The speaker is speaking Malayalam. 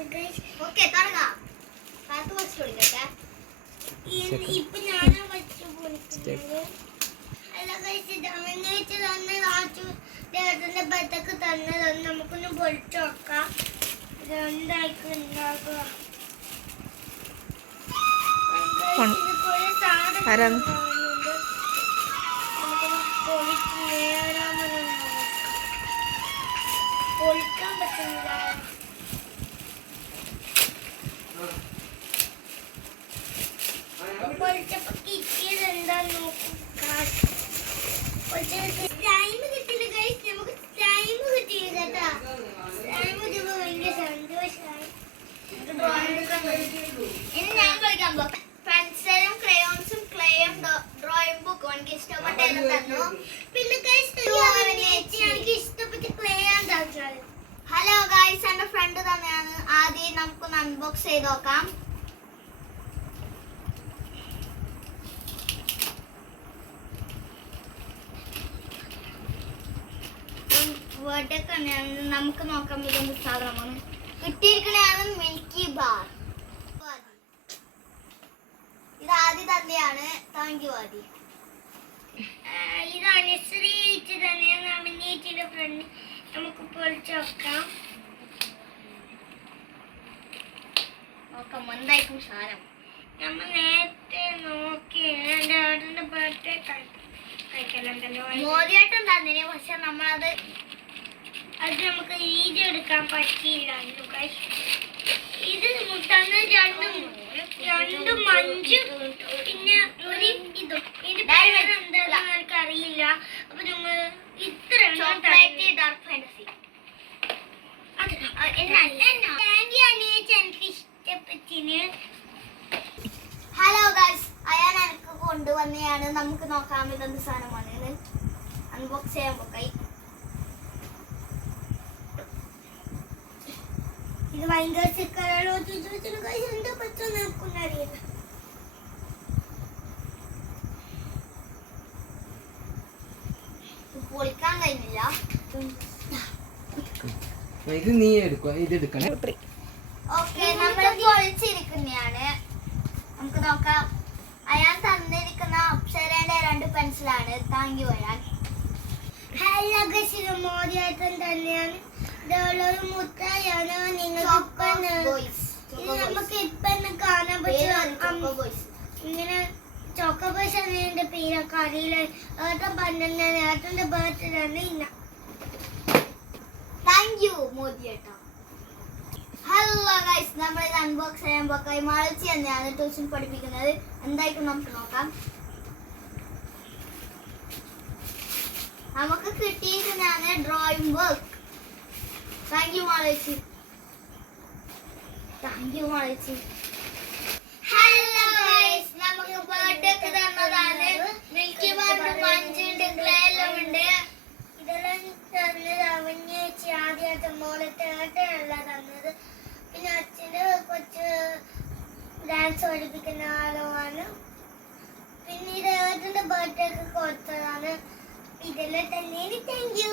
ഓക്കെ തുടങ്ങാം. കാത്തു കുറച്ച് കൊടുക്കട്ടെ. ഇപ്പൊ ഞാനാ വെച്ച് രാജു ദേവത്തിന്റെ ബത്തൊക്കെ തന്നെ തന്നെ നമുക്കൊന്ന് പൊളിച്ചു നോക്കാം. ഇത് എന്തായിരിക്കും ഉണ്ടാകുക കൊൺ- ഇത് കുറെ സാധനം ആരാണ്? ഇനി ഞാൻ കളിക്കാൻ പോകും പെൻസിലും ക്രയോൺസും ക്ലേയും ഡ്രോയിങ് ബുക്കും എനിക്ക് ഇഷ്ടപ്പെട്ടത് തന്നു. പിന്നെ എനിക്ക് ഇഷ്ടപ്പെട്ട ക്ലേ ഹലോ ഗൈസ് എന്റെ ഫ്രണ്ട് തന്നെയാണ്. ആദ്യം നമുക്കൊന്ന് അൺബോക്സ് ചെയ്ത് നോക്കാം. തന്നെയാണ്. നമുക്ക് നോക്കാൻ പറ്റുന്ന സാധനമാണ്. കിട്ടിയിരിക്കണതാണ് മിൽക്കി ബാർ ഇത് ആദ്യം തന്നെയാണ് താങ്ക് യു ആദി ഇത് തന്നെയാണ് അമിനേറ്റിന്റെ ഫ്രണ്ട് നമുക്ക് പൊളിച്ചു നോക്കാം നോക്കാം എന്തായിരിക്കും സാധനം നമ്മൾ നേരത്തെ നോക്കി എന്റെ ഏട്ടന്റെ ബർത്ത്ഡേ കഴിക്കലുണ്ടല്ലോ മോദിയായിട്ടും തന്നിന് പക്ഷെ നമ്മളത് അത് നമുക്ക് വീഡിയോ എടുക്കാൻ പറ്റിയില്ല. ഇത് മുട്ടന്ന് രണ്ടും രണ്ടും മഞ്ചും പിന്നെ ഒരു ഇതും. ഇതിന്റെ പേര് എന്താണെന്ന് എനിക്ക് അറിയില്ല അപ്പൊ നമ്മൾ ഇത്ര ഹലോ ഗൈസ് അയാൾ എനിക്ക് കൊണ്ടുവന്നെയാണ്. നമുക്ക് നോക്കാം ഇതെന്ത് സാധനമാണ് അൺബോക്സ് ചെയ്യാൻ പോക്കായി. ഇത് ഭയങ്കര ചിക്കനോ ചോദിച്ചിട്ട് എന്താ പറ്റുമെന്ന് എനിക്കൊന്നും അറിയില്ല. ഇത് പൊളിക്കാൻ കഴിഞ്ഞില്ല. ഇത് നീ എടുക്കുക ഇത് എടുക്കണേ. ഓക്കെ നമ്മൾ പൊളിച്ചിരിക്കുന്നതാണ് നമുക്ക് നോക്കാം. അയാൾ തന്നിരിക്കുന്ന അപ്സരയുടെ രണ്ട് പെൻസിലാണ് താങ്ക് യു അയാൾ ഹലോ ഗസിന് മോദിയായിട്ടും തന്നെയാണ്. ഇതുള്ളൊരു ഒരു ഇത് നമുക്ക് ഇപ്പൊ കാണാൻ പറ്റും ഇങ്ങനെ ചോക്കോബോസ് എന്നതിന്റെ പേരൊക്കെ അറിയില്ല. ഏട്ടൻ പറഞ്ഞ ഏട്ടന്റെ ബർത്ത്ഡേ ആണ് ഇന്ന. താങ്ക് യു മോദി ഏട്ടാ. ഹലോ ഗൈസ് നമ്മൾ ഇത് അൺബോക്സ് ചെയ്യാൻ പോക്കായി മഴച്ചി തന്നെയാണ് ട്യൂഷൻ പഠിപ്പിക്കുന്നത്. എന്തായിരിക്കും നമുക്ക് നോക്കാം. നമുക്ക് കിട്ടിയിരിക്കുന്നതാണ് ഡ്രോയിങ് വർക്ക് താങ്ക് യു മാളച്ചി. താങ്ക് യു മാളിച്ചി പിന്നെ പിന്നെ ഇത് ബർത്ത്ഡേക്ക് കൊടുത്തതാണ്. ഇതെല്ലാം തന്നെ താങ്ക് യു